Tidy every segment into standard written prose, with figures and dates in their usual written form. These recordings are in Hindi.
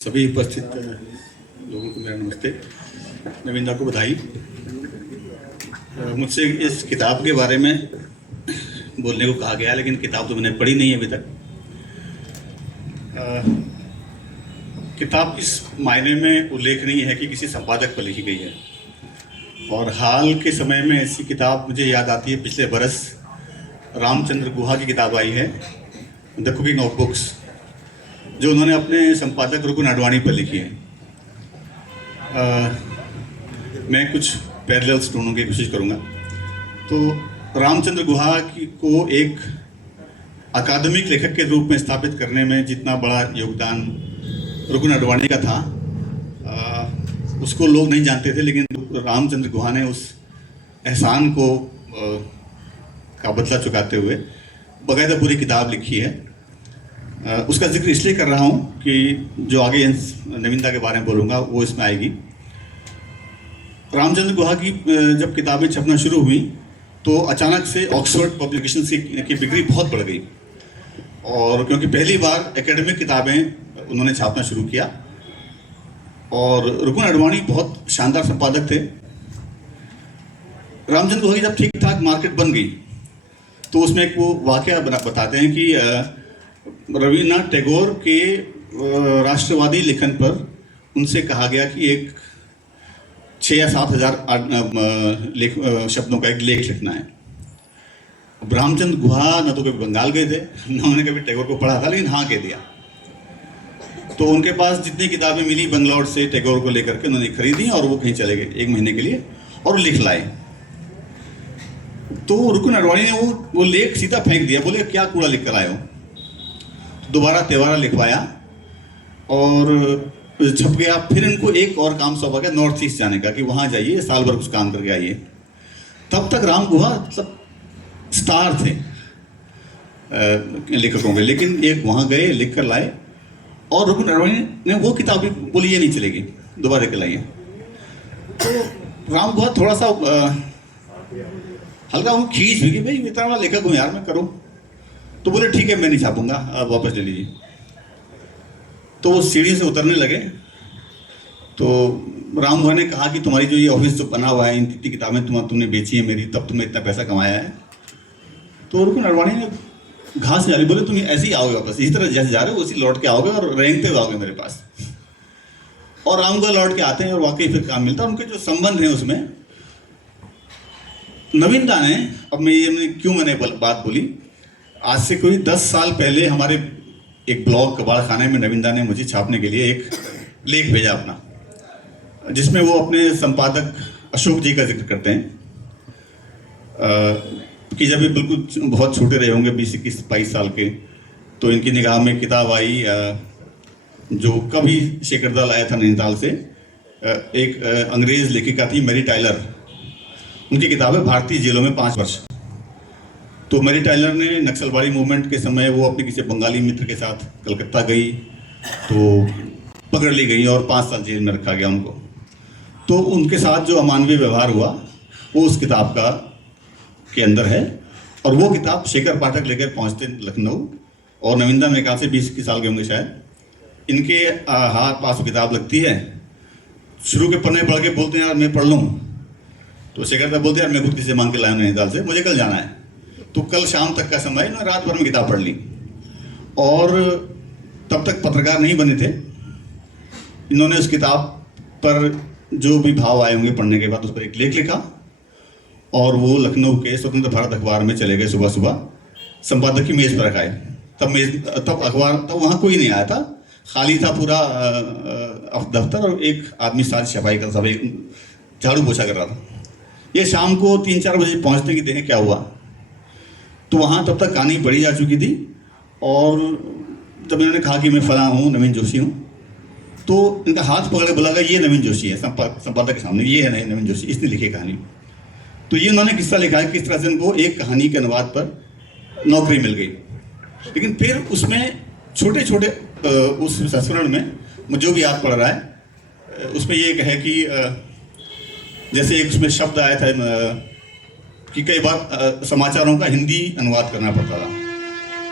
सभी उपस्थित लोगों को मेरा नमस्ते। नविंदा को बधाई। मुझसे इस किताब के बारे में बोलने को कहा गया, लेकिन किताब तो मैंने पढ़ी नहीं है अभी तक। किताब इस मायने में उल्लेखनीय है कि किसी संपादक पर लिखी गई है, और हाल के समय में ऐसी किताब मुझे याद आती है। पिछले बरस रामचंद्र गुहा की किताब आई है, द कुकिंग ऑफ बुक्स, जो उन्होंने अपने संपादक रुकुन अडवाणी पर लिखी है। मैं कुछ पैरेलल्स ढूंढने की कोशिश करूँगा। तो रामचंद्र गुहा को एक अकादमिक लेखक के रूप में स्थापित करने में जितना बड़ा योगदान रुकुन अडवाणी का था, उसको लोग नहीं जानते थे, लेकिन रामचंद्र गुहा ने उस एहसान को का बदला चुकाते हुए बाकायदा पूरी किताब लिखी है। उसका जिक्र इसलिए कर रहा हूँ कि जो आगे नविंदा के बारे में बोलूँगा वो इसमें आएगी। रामचंद्र गुहा की जब किताबें छपना शुरू हुई तो अचानक से ऑक्सफोर्ड पब्लिकेशन की बिक्री बहुत बढ़ गई, और क्योंकि पहली बार एकेडमिक किताबें उन्होंने छापना शुरू किया। और रुकुन अडवाणी बहुत शानदार संपादक थे। रामचंद्र गुहा की जब ठीक ठाक मार्केट बन गई तो उसमें एक वो वाकया बताते हैं कि रविन्द्रनाथ टैगोर के राष्ट्रवादी लेखन पर उनसे कहा गया कि एक 6 या 7 हज़ार शब्दों का एक लेख लिखना है। अब रामचंद्र गुहा न तो कभी बंगाल गए थे, न उन्होंने कभी टैगोर को पढ़ा था, लेकिन हाँ कह दिया। तो उनके पास जितनी किताबें मिली बंगलौर से टैगोर को लेकर के उन्होंने खरीदी, और वो कहीं चले गए 1 महीने के लिए और लिख लाए। तो रुकुन अडवाणी ने वो लेख सीधा फेंक दिया, बोले क्या कूड़ा लिख कर आए हो। दोबारा तेवारा लिखवाया और छप गया। फिर इनको एक और काम सौंपा गया नॉर्थ ईस्ट जाने का, कि वहाँ जाइए, साल भर कुछ काम करके आइए। तब तक राम गुहा मतलब स्टार थे लेखकों के, लेकिन एक वहाँ गए, लिख कर लाए, और रुकुन अडवाणी ने वो किताब भी बोली ये नहीं चलेगी, दोबारा लेकर लाइए। तो राम गुहा थोड़ा सा हल्का वो खींच भी कि भाई इतना बड़ा लेखक हूँ यार, मैं करूँ। तो बोले ठीक है मैं नहीं छापूंगा, आप वापस ले लीजिए। तो वो सीढ़ी से उतरने लगे तो राम गुहा ने कहा कि तुम्हारी जो ये ऑफिस जो बना हुआ है, इन इतनी किताबें तुमने बेची है मेरी, तब तुमने इतना पैसा कमाया है। तो रुकुन अडवाणी ने घास निकाली, बोले तुम ऐसे ही आओगे वापस, इसी तरह जैसे जा रहे हो उसी लौट के आओगे और रेंगते हुए आओगे मेरे पास। और राम गुहा लौट के आते हैं और वाकई फिर काम मिलता है। उनके जो संबंध हैं उसमें नविंदा ने, अब मैंने बात बोली, आज से कोई 10 साल पहले हमारे एक ब्लॉग कबाड़ खाने में नविंदा ने मुझे छापने के लिए एक लेख भेजा अपना, जिसमें वो अपने संपादक अशोक जी का जिक्र करते हैं कि जब ये बिल्कुल बहुत छोटे रहे होंगे, 20-21-22 साल के, तो इनकी निगाह में किताब आई जो कभी शेखरदल आया था नैनीताल से। एक अंग्रेज लेखिका थी मैरी टाइलर, उनकी किताब है भारतीय जेलों में 5 वर्ष। तो मैरी टाइलर ने नक्सलवाड़ी मूवमेंट के समय वो अपने किसी बंगाली मित्र के साथ कलकत्ता गई, तो पकड़ ली गई और 5 साल जेल में रखा गया उनको। तो उनके साथ जो अमानवीय व्यवहार हुआ वो उस किताब का के अंदर है। और वो किताब शेखर पाठक लेकर पहुंचते लखनऊ, और नविंदा मेरे ख्याल से 20 साल के होंगे शायद। इनके हाथ पास किताब लगती है, शुरू के पन्ने पढ़ के बोलते हैं यार मैं पढ़ लूँ। तो शेखर साहब बोलते हैं यार मैं खुद किसी मांग के लाया हूँ नैनीताल से, मुझे कल जाना है। तो कल शाम तक का समय ना, रात भर में किताब पढ़ ली। और तब तक पत्रकार नहीं बने थे। इन्होंने उस किताब पर जो भी भाव आए होंगे पढ़ने के बाद उस पर एक लेख लिखा, और वो लखनऊ के स्वतंत्र भारत अखबार में चले गए। सुबह सुबह संपादक की मेज़ पर रखाए। तब अखबार तब वहाँ कोई नहीं आया था, खाली था पूरा दफ्तर, और एक आदमी सारी सफाई कर, सफाई झाड़ू पोछा कर रहा था। ये शाम को 3-4 बजे पहुँचते कि देखें क्या हुआ। तो वहाँ तब तक कहानी पढ़ी जा चुकी थी, और जब इन्होंने कहा कि मैं फला हूँ, नवीन जोशी हूँ, तो इनका हाथ पकड़ के बोला गया ये नवीन जोशी है, संपादक के सामने, ये है नवीन जोशी, इसने लिखी कहानी। तो ये उन्होंने किस्सा लिखा है किस तरह से उनको एक कहानी के अनुवाद पर नौकरी मिल गई। लेकिन फिर उसमें छोटे छोटे उस संस्करण में जो भी याद पड़ रहा है, उसमें ये है कि जैसे एक उसमें शब्द आया था कि कई बार समाचारों का हिंदी अनुवाद करना पड़ता था।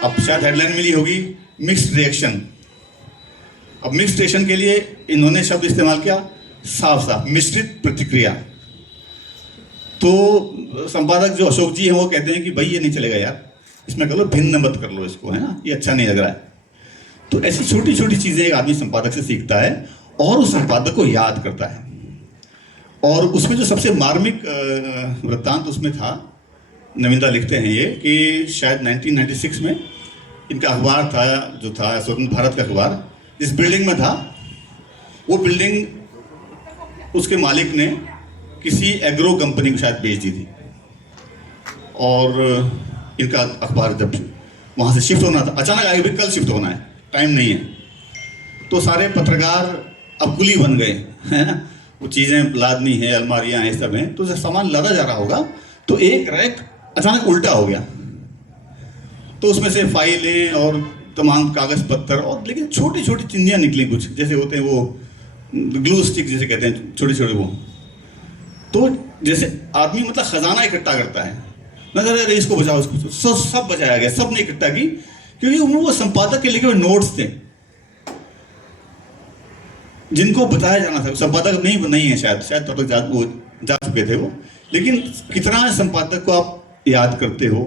अब शायद हेडलाइन मिली होगी मिक्स्ड रिएक्शन। अब मिक्सटेशन के लिए इन्होंने शब्द इस्तेमाल किया साफ साफ मिश्रित प्रतिक्रिया। तो संपादक जो अशोक जी हैं वो कहते हैं कि भाई ये नहीं चलेगा यार, इसमें कर लो भिन्न मत कर लो इसको, है ना, ये अच्छा नहीं लग रहा है। तो ऐसी छोटी छोटी चीजें एक आदमी संपादक से सीखता है और उस संपादक को याद करता है। और उसमें जो सबसे मार्मिक वृत्तांत उसमें था, नविंदा लिखते हैं ये कि शायद 1996 में इनका अखबार था जो था स्वतंत्र भारत का अखबार, जिस बिल्डिंग में था वो बिल्डिंग उसके मालिक ने किसी एग्रो कंपनी को शायद बेच दी थी। और इनका अखबार जब वहाँ से शिफ्ट होना था, अचानक आगे भी कल शिफ्ट होना है, टाइम नहीं है, तो सारे पत्रकार अब कुली बन गए, है ना, वो चीज़ें लादनी है, अलमारियाँ हैं, सब हैं, तो जब सामान लादा जा रहा होगा तो एक रैक अचानक उल्टा हो गया, तो उसमें से फाइलें और तमाम कागज़ पत्तर और लेकिन छोटी छोटी चिंदियाँ निकली, कुछ जैसे होते हैं वो ग्लू स्टिक जिसे कहते हैं, छोटे छोटे वो। तो जैसे आदमी मतलब खजाना इकट्ठा करता है, नजर अरे इसको बचाओ, उसको सब बचाया गया, सब ने इकट्ठा की, क्योंकि वो संपादक के लिखे हुए नोट्स थे जिनको बताया जाना था। संपादक नहीं है शायद तब तक वो जा चुके थे वो, लेकिन कितना संपादक को आप याद करते हो,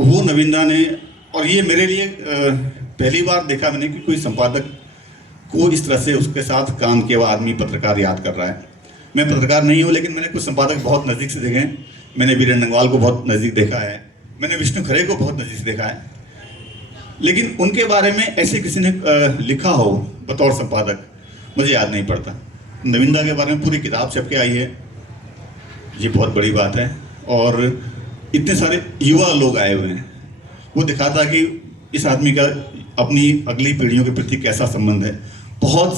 वो नविंदा ने। और ये मेरे लिए पहली बार देखा मैंने कि कोई संपादक को इस तरह से उसके साथ काम किया हुआ आदमी पत्रकार याद कर रहा है। मैं पत्रकार नहीं हूँ, लेकिन मैंने कुछ संपादक बहुत नज़दीक से देखे हैं। मैंने वीरेंद्र नगवाल को बहुत नज़दीक देखा है, मैंने विष्णु खरे को बहुत नज़दीक से देखा है, लेकिन उनके बारे में ऐसे किसी ने लिखा हो बतौर संपादक मुझे याद नहीं पड़ता। नविंदा के बारे में पूरी किताब छप के आई है, ये बहुत बड़ी बात है। और इतने सारे युवा लोग आए हुए हैं, वो दिखाता कि इस आदमी का अपनी अगली पीढ़ियों के प्रति कैसा संबंध है। बहुत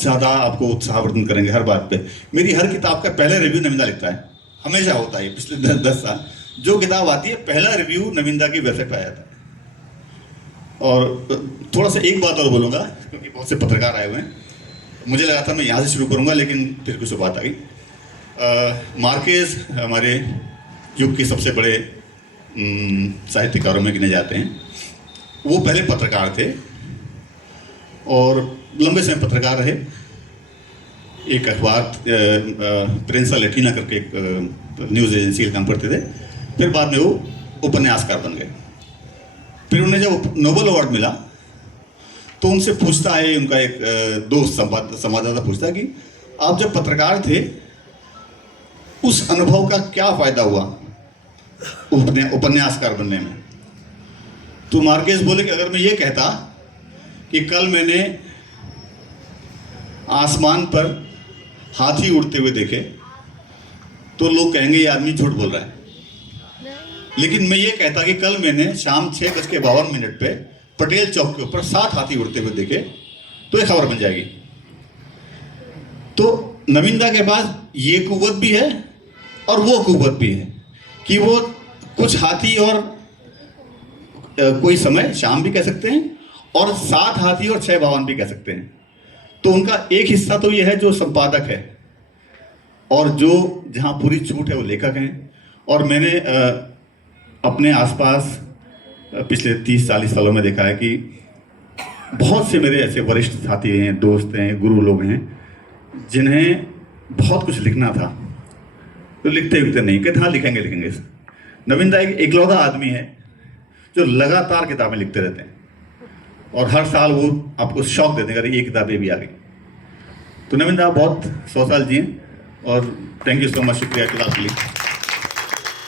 ज़्यादा आपको उत्साहवर्धन करेंगे हर बात पे। मेरी हर किताब का पहला रिव्यू नविंदा लिखता है, हमेशा होता है। पिछले 10 साल जो किताब आती है पहला रिव्यू नविंदा की वेबसाइट पर आ जाता है। और थोड़ा सा एक बात और बोलूँगा, क्योंकि बहुत से पत्रकार आए हुए हैं, मुझे लगा था मैं यहाँ से शुरू करूँगा, लेकिन फिर कुछ बात आ गई। मार्केज हमारे युग के सबसे बड़े साहित्यकारों में गिने जाते हैं। वो पहले पत्रकार थे और लंबे समय पत्रकार रहे। एक अखबार प्रेंसा लेटिना करके एक न्यूज़ एजेंसी का काम करते थे। फिर बाद में वो उपन्यासकार बन गए। फिर उन्हें जब नोबेल अवार्ड मिला तो उनसे पूछता है उनका एक दोस्त संवाददाता पूछता है कि आप जब पत्रकार थे उस अनुभव का क्या फ़ायदा हुआ उपन्यासकार बनने में। तो मार्केज बोले कि अगर मैं ये कहता कि कल मैंने आसमान पर हाथी उड़ते हुए देखे तो लोग कहेंगे ये आदमी झूठ बोल रहा है, लेकिन मैं ये कहता कि कल मैंने शाम 6:52 पे पटेल चौक के ऊपर 7 हाथी उड़ते हुए देखे तो ये खबर बन जाएगी। तो नविंदा के पास ये कुव्वत भी है और वो कुव्वत भी है कि वो कुछ हाथी और कोई समय शाम भी कह सकते हैं और 7 हाथी और 6:52 भी कह सकते हैं। तो उनका एक हिस्सा तो ये है जो संपादक है, और जो जहाँ पूरी छूट है वो लेखक हैं। और मैंने अपने आसपास पिछले 30-40 सालों में देखा है कि बहुत से मेरे ऐसे वरिष्ठ साथी हैं, दोस्त हैं, गुरु लोग हैं जिन्हें बहुत कुछ लिखना था तो लिखते नहीं, कहते हाँ लिखेंगे। नविंदा एक इकलौता आदमी है जो लगातार किताबें लिखते रहते हैं और हर साल वो आपको शौक दे देंगे, अरे ये किताबें भी आ गई। तो नविंदा बहुत 100 साल जिए और थैंक यू सो मच, शुक्रिया क्लास के लिए।